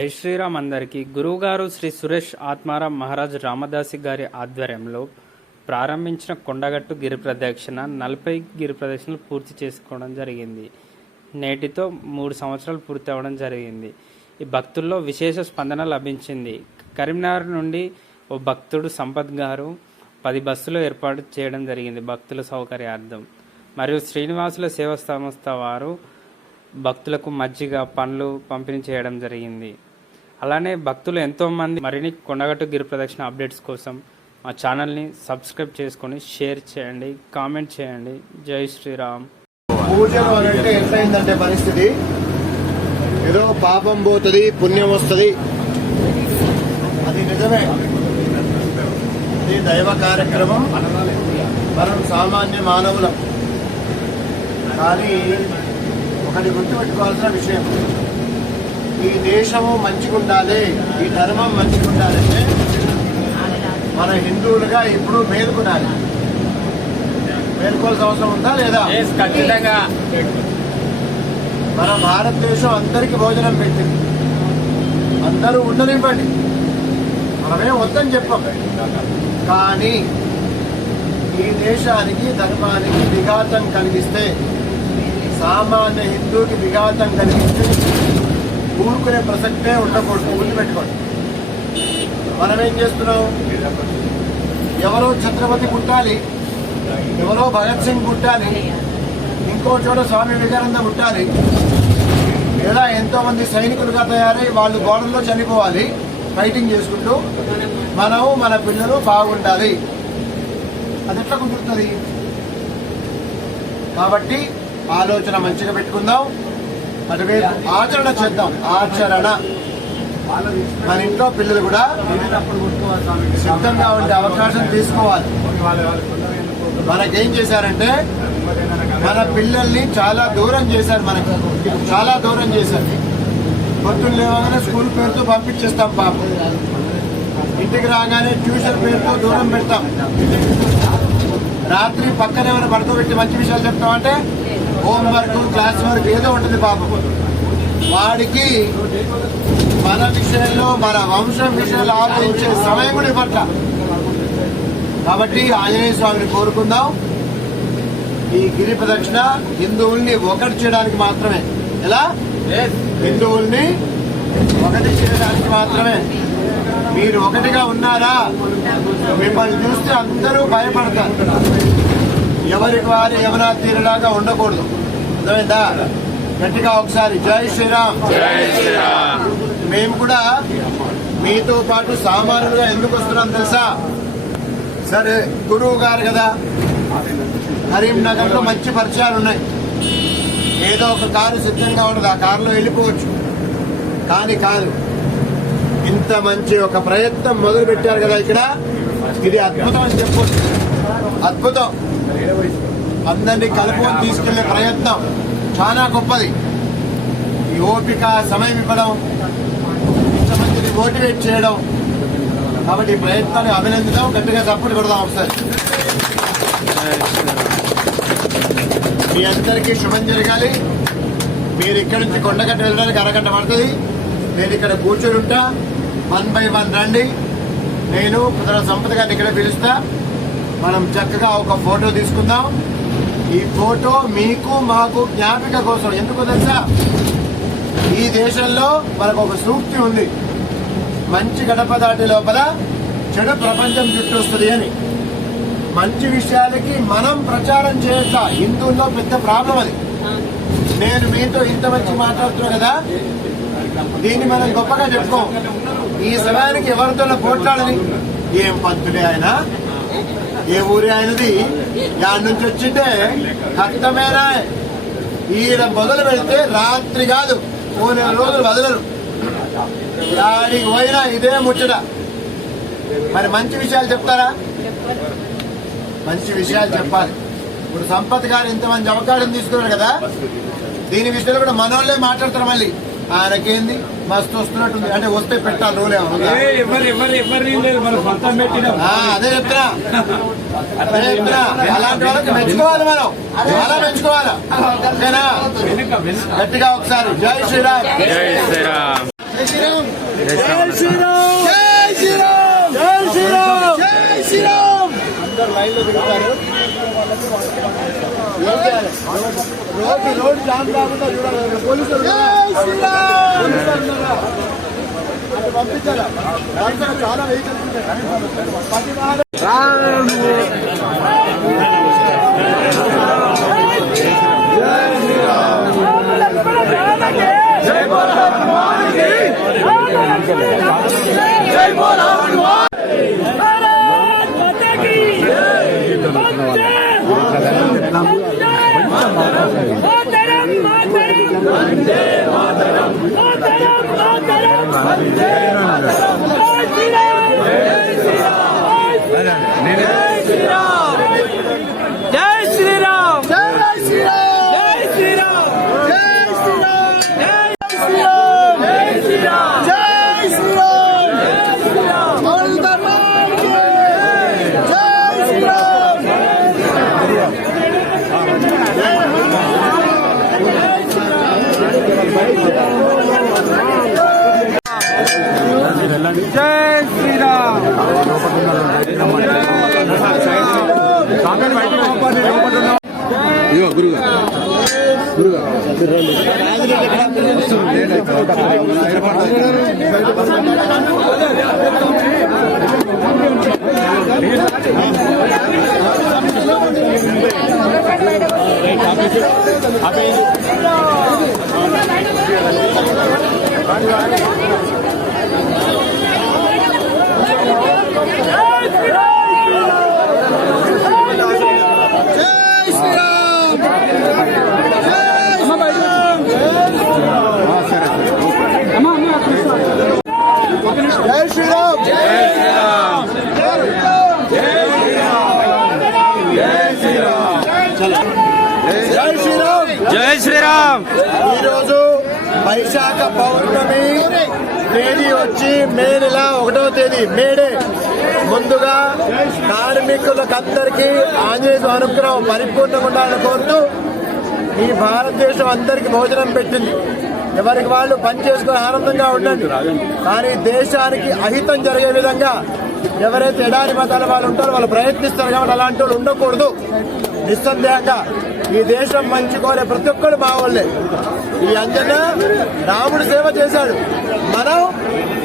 జై శ్రీరామ్ అందరికీ. గురువుగారు శ్రీ సురేష్ ఆత్మారాం మహారాజ్ రామదాసి గారి ఆధ్వర్యంలో ప్రారంభించిన కొండగట్టు గిరి ప్రదక్షిణ 40 గిరి ప్రదక్షిణలు పూర్తి చేసుకోవడం జరిగింది. నేటితో 3 సంవత్సరాలు పూర్తి అవ్వడం జరిగింది. ఈ భక్తుల్లో విశేష స్పందన లభించింది. కరీంనగర్ నుండి ఓ భక్తుడు సంపత్ గారు 10 బస్సులు ఏర్పాటు చేయడం జరిగింది భక్తుల సౌకర్యార్థం. మరియు శ్రీనివాసుల సేవా సంస్థ వారు భక్తులకు మజ్జిగ పండ్లు పంపిణీ చేయడం జరిగింది. అలానే భక్తులు ఎంతోమంది మరిన్ని కొండగట్టు గిరి ప్రదక్షిణ అప్డేట్స్ కోసం మా ఛానల్ని సబ్స్క్రైబ్ చేసుకొని షేర్ చేయండి, కామెంట్ చేయండి. జై శ్రీరామ్. పూజలు అంటే ఎట్లయిందంటే పరిస్థితి, ఏదో పాపం పోతుంది పుణ్యం వస్తుంది, అది నిజమే, అది దైవ కార్యక్రమం, మనం సామాన్య మానవులం. కానీ ఒకటి గుర్తుపెట్టుకోవాల్సిన విషయం, ఈ దేశము మంచిగుండాలి, ఈ ధర్మం మంచిగుండాలంటే మన హిందువులుగా ఇప్పుడు మేలుకునాలి. మేలుకోవాల్సిన అవసరం ఉందా లేదా? ఖచ్చితంగా. మన భారతదేశం అందరికీ భోజనం పెట్టింది, అందరూ ఉండనివ్వండి, మనమే వద్దని చెప్పాం. కానీ ఈ దేశానికి ధర్మానికి విఘాతం కలిగిస్తే, సామాన్య హిందూకి విఘాతం కలిగిస్తే ఊరుకునే ప్రసక్తే ఉండకూడదు. గుర్తుపెట్టుకోండి. మనం ఏం చేస్తున్నాం, ఎవరో ఛత్రపతి పుట్టాలి, ఎవరో భగత్ సింగ్ పుట్టాలి, ఇంకో చోట స్వామి వివేకానంద పుట్టాలి, లేదా ఎంతో మంది సైనికులుగా తయారై వాళ్ళు గోడల్లో చనిపోవాలి ఫైటింగ్ చేసుకుంటూ, మనం మన పిల్లలు బాగుండాలి. అది ఎట్లా కుదురుతుంది? కాబట్టి ఆలోచన మంచిగా పెట్టుకుందాం, అటువే ఆచరణ చేద్దాం. ఆచరణ, మన ఇంట్లో పిల్లలు కూడా సిద్ధంగా ఉండే అవకాశం తీసుకోవాలి. మనకేం చేశారంటే మన పిల్లల్ని చాలా దూరం చేశారు, మనకి చాలా దూరం చేశారు. పొద్దున్న లేవగానే స్కూల్ పేరుతో పంపించేస్తాం పాపం, ఇంటికి రాగానే ట్యూషన్ పేరుతో దూరం పెడతాం, రాత్రి పక్కన ఏమైనా పడుకోబెట్టి మంచి విషయాలు చెప్తామంటే హోంవర్క్ క్లాస్ వర్క్ ఏదో ఉంటుంది పాపం. వాడికి మన విషయంలో మన వంశం విషయాలు ఆలోచించే సమయం కూడా ఇవ్వట్ల. కాబట్టి ఆంజనేయ స్వామిని కోరుకుందాం. ఈ గిరి ప్రదక్షిణ హిందువుల్ని ఒకటి చేయడానికి మాత్రమే. ఎలా? హిందువుల్ని ఒకటి చేయడానికి మాత్రమే. మీరు ఒకటిగా ఉన్నారా? మిమ్మల్ని చూస్తే అందరూ భయపడతారు. ఎవరికి వారి యమునా తీరులాగా ఉండకూడదు. అర్థమైందా? గట్టిగా ఒకసారి జై శ్రీరామ్. మేము కూడా మీతో పాటు సామాన్యులుగా ఎందుకు వస్తున్నాం తెలుసా? సరే, గురువు గారు కదా, కరీంనగర్ లో మంచి పరిచయాలు ఉన్నాయి, ఏదో ఒక కారు సిద్ధంగా ఉండదు, ఆ కారులో వెళ్ళిపోవచ్చు. కానీ కాదు, ఇంత మంచి ఒక ప్రయత్నం మొదలు పెట్టారు కదా ఇక్కడ, ఇది అద్భుతం అని చెప్పొచ్చు. అద్భుతం. అందరినీ కలుపుకొని తీసుకెళ్లే ప్రయత్నం చాలా గొప్పది. ఈ ఓపిక, సమయం ఇవ్వడం, ఇంతమందిని మోటివేట్ చేయడం. కాబట్టి ఈ ప్రయత్నాన్ని అభినందిద్దాం, గట్టిగా సపోర్ట్ కొడదాం ఒకసారి. మీ అందరికీ శుభం జరగాలి. మీరు ఇక్కడి నుంచి కొండగట్టు వెళ్ళడానికి అరగంట పడుతుంది. నేను ఇక్కడ కూర్చొని ఉంటా, 1 by 1 రండి. నేను కుదర సంపద గారిని ఇక్కడ పిలుస్తా. మనం చక్కగా ఒక ఫోటో తీసుకుందాం. ఈ ఫోటో మీకు మాకు జ్ఞాపిక కోసం. ఎందుకు తెలుసా? ఈ దేశంలో మనకు ఒక సూక్తి ఉంది, మంచి గడప దాటి లోపల చెడు ప్రపంచం చుట్టొస్తుంది అని. మంచి విషయాలకి మనం ప్రచారం చేయక హిందువుల్లో పెద్ద ప్రాబ్లం అది. నేను మీతో ఇంత మంచి మాట్లాడుతున్నా కదా, దీన్ని మనం గొప్పగా చెప్పుకోం. ఈ సమయానికి ఎవరితో పోట్లాడని, ఏం పంతులే ఆయన, ఏ ఊరి ఆయనది, దాని నుంచి వచ్చింటే ఖచ్చితమేనా. ఈయన మొదలు పెడితే రాత్రి కాదు 3 రోజులు వదలరు. దానికి పోయినా ఇదే ముచ్చట. మరి మంచి విషయాలు చెప్తారా? మంచి విషయాలు చెప్పాలి. ఇప్పుడు సంపత్ గారు ఇంతమంది అవకాశం తీసుకున్నారు కదా, దీని విషయంలో కూడా మనోళ్ళే మాట్లాడతారు. మళ్ళీ ఆయనకేంది మస్తు వస్తున్నట్టుంది అంటే వస్తే పెట్టాలి రోలేమో. అదే చెప్తున్నా, అలాంటి వాళ్ళకి మెచ్చుకోవాలి, మనం చాలా మెచ్చుకోవాలి. ఓకేనా? గట్టిగా ఒకసారి జై శ్రీరామ్. అందరు లైన్ లో దిగుతారు. రోడ్డు జామ్ కాకుండా చూడాలి. పోలీసులు అటు పంపించారా? చాలా వెహికల్స్ ఉంటాయి. జై శ్రీరామ్. ఈరోజు వైశాఖ పౌర్ణమి తేదీ వచ్చి మే నెల 1వ తేదీ మేడే. ముందుగా కార్మికులకందరికీ ఆంజనేయ అనుగ్రహం పరిపూర్ణంగా ఉండాలని కోరుతూ ఈ భారతదేశం అందరికీ భోజనం పెట్టింది. ఎవరికి వాళ్ళు పని చేసుకుని ఆనందంగా ఉండండి. కానీ దేశానికి అహితం జరిగే విధంగా ఎవరైతే ఎడారి మతాల వాళ్ళు ఉంటారో వాళ్ళు ప్రయత్నిస్తారు కాబట్టి అలాంటి వాళ్ళు ఉండకూడదు. నిస్సందేహంగా ఈ దేశం మంచి కోరే ప్రతి ఒక్కరు మా వాళ్ళే. ఈ అంజన రాముడు సేవ చేశాడు, మనం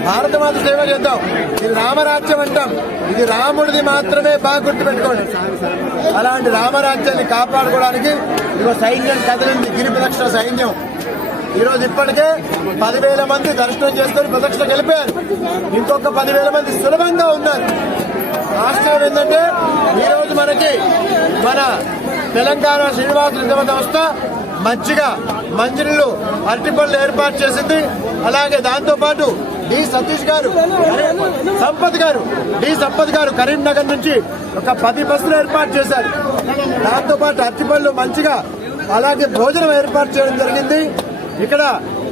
భారతమాత సేవ చేద్దాం. ఇది రామరాజ్యం అంటాం, ఇది రాముడిది మాత్రమే. బాగా గుర్తుపెట్టుకోండి. అలాంటి రామరాజ్యాన్ని కాపాడుకోవడానికి ఇదిగో సైన్యం కదిలింది. గిరి ప్రదక్షిణ సైన్యం ఈరోజు ఇప్పటికే 10,000 మంది దర్శనం చేసుకుని ప్రదక్షిణకు వెళ్ళిపోయారు. ఇంకొక 10,000 మంది సులభంగా ఉన్నారు. ఆశ్చర్యం ఏంటంటే ఈరోజు మనకి మన తెలంగాణ శ్రీనివాస నిగమ సంస్థ మంచిగా మంజీలు అరటిపళ్ళు ఏర్పాటు చేసింది. అలాగే దాంతో పాటు డి సంపత్ గారు కరీంనగర్ నుంచి ఒక 10 బస్సులు ఏర్పాటు చేశారు. దాంతో పాటు అరటిపళ్ళు మంచిగా అలాగే భోజనం ఏర్పాటు చేయడం జరిగింది. ఇక్కడ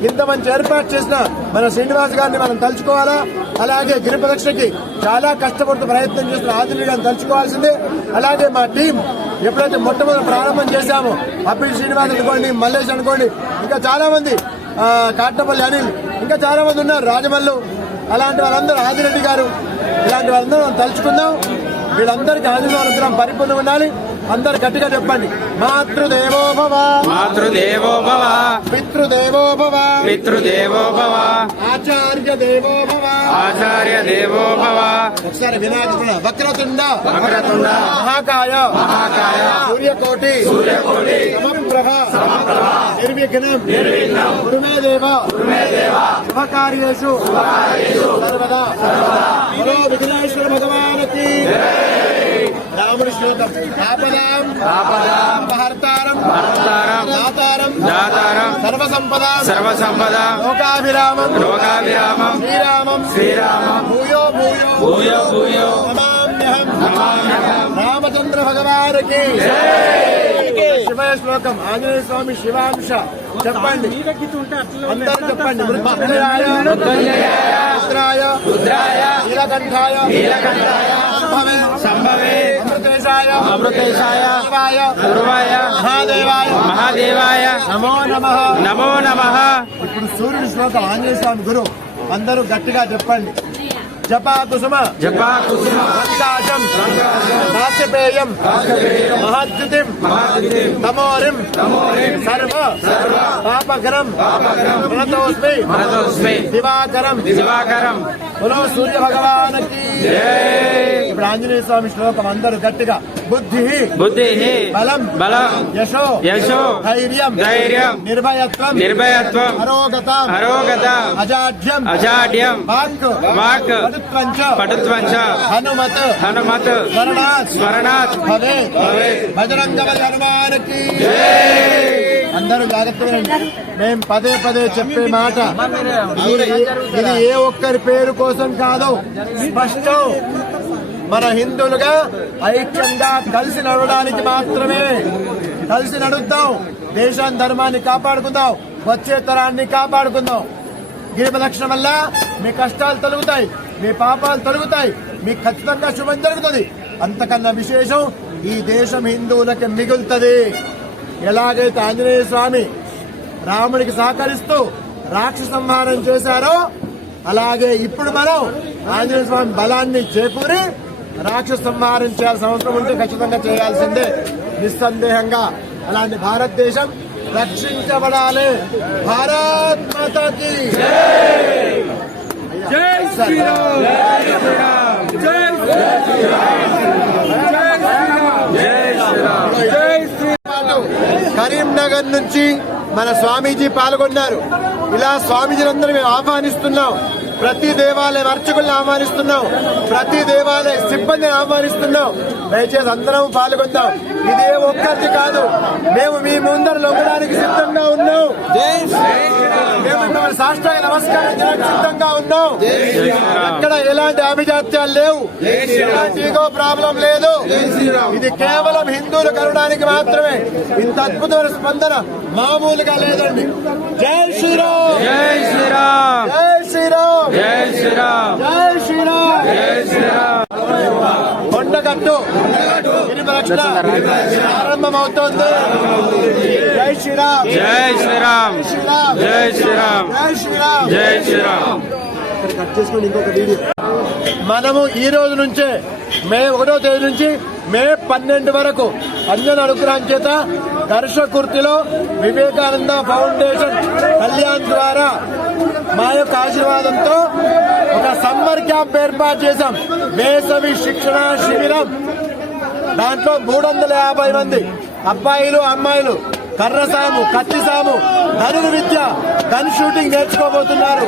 ఇంత మంచి ఏర్పాటు చేసిన మన శ్రీనివాస్ గారిని మనం తలుచుకోవాలా. అలాగే గిరి ప్రదక్షిణకి చాలా కష్టపడుతూ ప్రయత్నం చేసిన ఆదిని గారిని తలుచుకోవాల్సిందే. అలాగే మా టీం ఎప్పుడైతే మొట్టమొదటి ప్రారంభం చేశామో అప్పుడు శ్రీనివాస్ అనుకోండి, మల్లేష్ అనుకోండి, ఇంకా చాలా మంది, కాటపల్లి అనిల్, ఇంకా చాలా మంది ఉన్నారు, రాజమల్లు, అలాంటి వాళ్ళందరూ, ఆదిరెడ్డి గారు, ఇలాంటి వాళ్ళందరూ మనం తలుచుకుందాం. వీళ్ళందరికీ ఆంజనేయ అనుగ్రహం పరిపూర్ణంగా ఉండాలి. అందరు గట్టిగా చెప్పండి. మాతృదేవో భవ, మాతృదేవో భవ, పితృదేవో భవ, పితృదేవో భవ, ఆచార్య దేవో భవ, ఆచార్య దేవో భవ. ఒకసారి వినాయకుడు వక్రతుండ, వక్రతుండ, మహాకాయ, మహాకాయ, సూర్యకోటి, సూర్యకోటి, సమప్రభ, సమప్రభ, నిర్విఘ్నం, నిర్విఘ్నం, కురుమే దేవ, కురుమే దేవ, శుభకార్యేషు, శుభకార్యేషు సర్వదా, సర్వదా. బలో విఘ్నేశ్వర భగవానికి. రాముడి శ్లోకం. ఆపదాం అపహర్తారం దాతారం సర్వసంపద లోకాభిరామం శ్రీరామం భూయో నమామ్యహం. రామచంద్ర భగవానికి శివయ శ్లోకం. ఆంజనేయ స్వామి శివాంశ చెప్పండి, అందరూ చెప్పండి. మృత్యుంజయాయ రుద్రాయ నీలకంఠాయ సంభవే అమృతేశాయ ధ్రువాయ మహాదేవాయ నమో నమః. నమో నమః. ఇప్పుడు సూర్యుడి శ్లోకం. ఆంజనేయ స్వామి గురు అందరూ గట్టిగా చెప్పండి. జపా కుసుమ రంగాజం నాస్యపేయం మహాద్యుతిం తమోరిం సర్వ పాపకరం ప్రణతోస్మి దివాకరం బలో సూర్య భగవానికి. ఇప్పుడు ఆంజనేయ స్వామి శ్లోకం అందరూ గట్టిగా. బుద్ధి బలం యశో ధైర్యం నిర్భయత్వం అరోగత అజాడ్యం వాక్ పటుత్వంచ హనుమత్ స్మరణాత్ బజరంగబలి హనుమానికి. అందరూ జాగ్రత్తగా మేము పదే చెప్పే మాట ఇది ఏ ఒక్కరి పేరు కోసం కాదు, స్పష్టం మన హిందువులుగా ఐక్యంగా కలిసి నడవడానికి మాత్రమే. కలిసి నడుద్దాం, దేశాన్ని ధర్మాన్ని కాపాడుకుందాం, వచ్చే తరాన్ని కాపాడుకుందాం. గిరి ప్రదక్షిణ వల్ల మీ కష్టాలు తొలగుతాయి, మీ పాపాలు తొలగుతాయి, మీకు ఖచ్చితంగా శుభం జరుగుతుంది. అంతకన్నా విశేషం ఈ దేశం హిందువులకి మిగులుతుంది. ఎలాగైతే ఆంజనేయ స్వామి రాముడికి సహకరిస్తూ రాక్షస సంహారం చేశారో అలాగే ఇప్పుడు మనం ఆంజనేయ స్వామి బలాన్ని చేకూరి రాక్షస సంహారం చేయాల్సిన అవసరం ఉంటే ఖచ్చితంగా చేయాల్సిందే నిస్సందేహంగా. అలాంటి భారతదేశం రక్షించబడాలి. భారత్ మాతాకి జై శ్రీరామ్. కరీంనగర్ నుంచి మన స్వామీజీ పాల్గొన్నారు. ఇలా స్వామీజీలందరూ మేము ఆహ్వానిస్తున్నాం. ప్రతి దేవాలయం అర్చకుల్ని ఆహ్వానిస్తున్నాం, ప్రతి దేవాలయ సిబ్బందిని ఆహ్వానిస్తున్నాం. దయచేసి అందరం పాల్గొందాం. ఇదే ఒక్కరిది కాదు, మేము మీ ముందర లొంగడానికి సిద్ధంగా ఉన్నాం. మేము మిమ్మల్ని సాష్టాంగ నమస్కారం చేయడానికి సిద్ధంగా ఉన్నాం. ఎక్కడ ఎలాంటి అభిజాత్యాలు లేవు, ఎలాంటి ఈగో ప్రాబ్లం లేదు. ఇది కేవలం హిందువులు కలవడానికి మాత్రమే. ఇంత అద్భుతమైన స్పందన మామూలుగా లేదండి. జై శ్రీరామ్, జై శ్రీరామ్, జై శ్రీరామ్, జై శ్రీరామ్, జై శ్రీరామ్, జై శ్రీరామ్. కొండగట్టు గిరి ప్రదక్షిణ ప్రారంభమవుతోంది. జై శ్రీరామ్, జై శ్రీరామ్, జై శ్రీరామ్, జై శ్రీరామ్, జై శ్రీరామ్. కట్ చేసుకోండి ఇంకొక వీడియో. మనము ఈ రోజు నుంచే మే 1వ తేదీ నుంచి మే 12 వరకు అంజన అనుగ్రహం చేత దర్శకుర్తిలో వివేకానంద ఫౌండేషన్ కళ్యాణ్ ద్వారా మా యొక్క ఆశీర్వాదంతో ఒక సమ్మర్ క్యాంప్ ఏర్పాటు చేశాం. వేసవి శిక్షణ శిబిరం. దాంట్లో 350 మంది అబ్బాయిలు అమ్మాయిలు కర్రసాము, కత్తిసాము, ధనుగు విద్య, గన్ షూటింగ్ నేర్చుకోబోతున్నారు.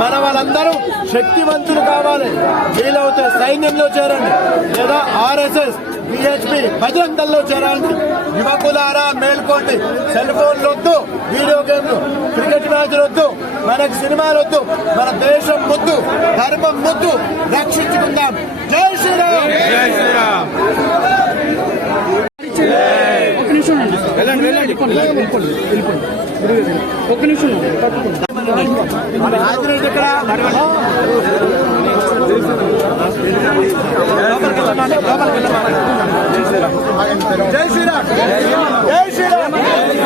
మన వాళ్ళందరూ శక్తివంతులు కావాలి. వీలవుతే సైన్యంలో చేరండి, లేదా RSS, BHP, బజరంగ్ దళంలో చేరాలి. యువకులారా మేల్కోండి. సెల్ ఫోన్లు వద్దు, వీడియో గేమ్లు, క్రికెట్ మ్యాచ్లు వద్దు, మనకు సినిమాలు వద్దు. మన దేశం ముద్దు, ధర్మం ముద్దు, రక్షించుకుందాం. జై శ్రీరామ్, జై శ్రీరామ్. వెళ్ళండి ఒక్క నిమిషం. జై శ్రీరామ్, జై శ్రీరామ్, జై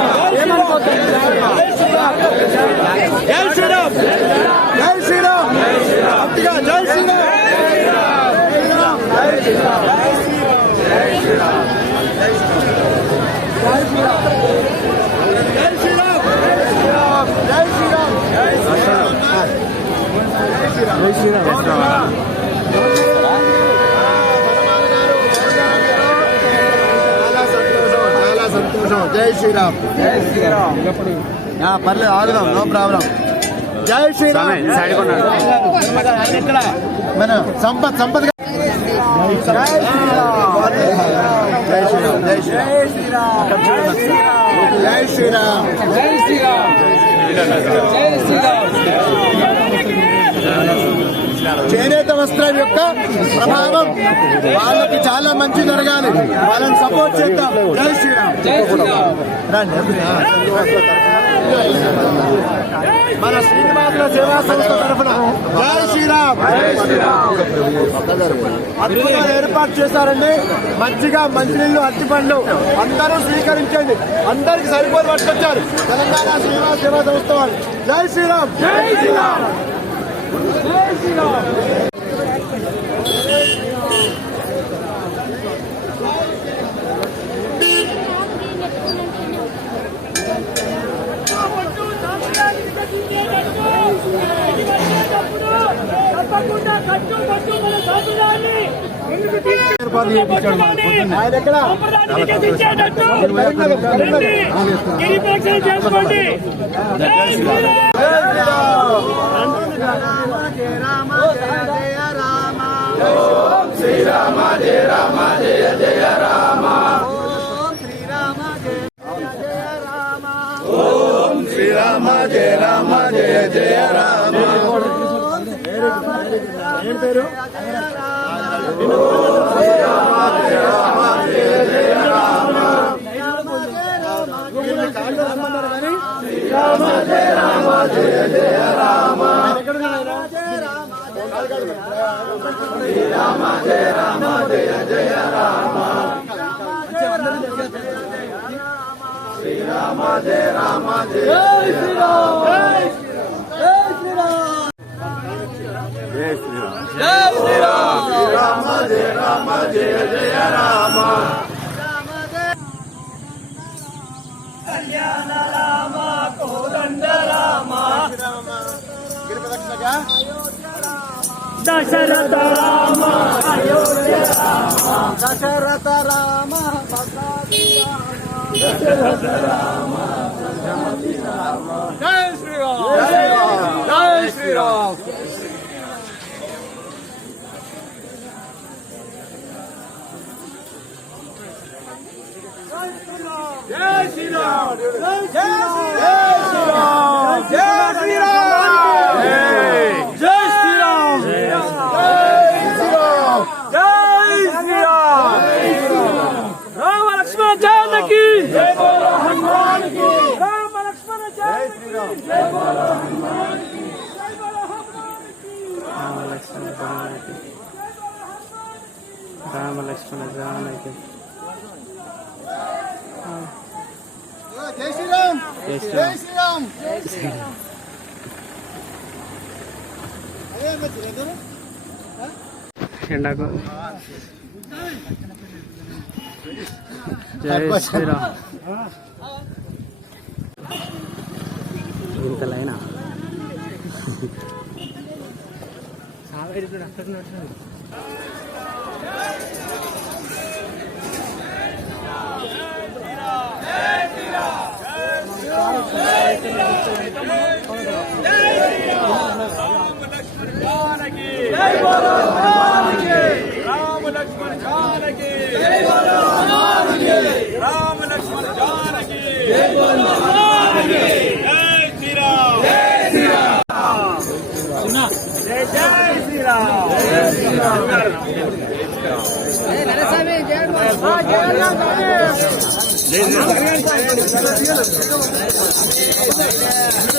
శ్రీరామ్, జై శ్రీరామ్, జై శ్రీరామ్, జై శ్రీరామ్, చాలా సంతోషం. జై శ్రీరామ్, జై శ్రీరామ్. పర్లేదు, ఆగుదాం, నో ప్రాబ్లం. జై శ్రీరామ్. మన సంపత్ జై శ్రీరామ్, జై శ్రీరామ్, జై శ్రీరామ్, జై శ్రీరామ్, జై శ్రీరామ్, జై శ్రీరామ్. చేనేత వస్త్రం యొక్క ప్రభావం వాళ్ళకి చాలా మంచి జరగాలి. వాళ్ళని సపోర్ట్ చేద్దాం. జై శ్రీరామ్, జై శ్రీరామ్. మన శ్రీనివాసుల సేవా సంస్థ తరఫున జై శ్రీరామ్, జై శ్రీరామ్. అద్భుతాలు ఏర్పాటు చేశారండి. మజ్జిగ, మంచినీళ్లు, అరటిపండ్లు అందరూ స్వీకరించండి. అందరికి సరిపోలు పట్టుకొచ్చారు తెలంగాణ శ్రీనివాస సేవా సంస్థ వాళ్ళు. జై శ్రీరామ్, జై శ్రీరామ్. తప్పకుండా ఖర్చు మన సంప్రదాయాన్ని గిరిప్రదక్షిణ చేసుకోండి. శ్రీరామ జయ రామ జయ జయ రామ ఓం శ్రీరామ జయ రామ జయ జయ రామ ఏం పేరు దశరథ రామ అయోధ్య రామ దశరథ రామ జై శ్రీరామ్ జై శ్రీరామ్ జై శ్రీరామ్ జై శ్రీరామ్ జై శ్రీరామ్ జై శ్రీరామ్ జై శ్రీరామ్ రామ లక్ష్మణ జానకి జై బోలో హనుమాన్ కి రామ లక్ష్మణ జానకి జై బోలో హనుమాన్ కి జై బోలో హనుమాన్ కి రామ లక్ష్మణ జానకి రామ లక్ష్మణ జానకి జై శ్రీరామ్ జై జై శ్రీరామ్. శ్రీరామ్ ఎండాకు జై శ్రీరామ్. ఇంత లైనా రామ లక్ష్మణ జానకి జై బోలో హనుమాన్ కి రామ లక్ష్మణ జానకి జై బోలో హనుమాన్ కి జై శ్రీరామ్ జై శ్రీరామ్ జై శ్రీరామ్ జై శ్రీరామ్ జై నరసామి జై జై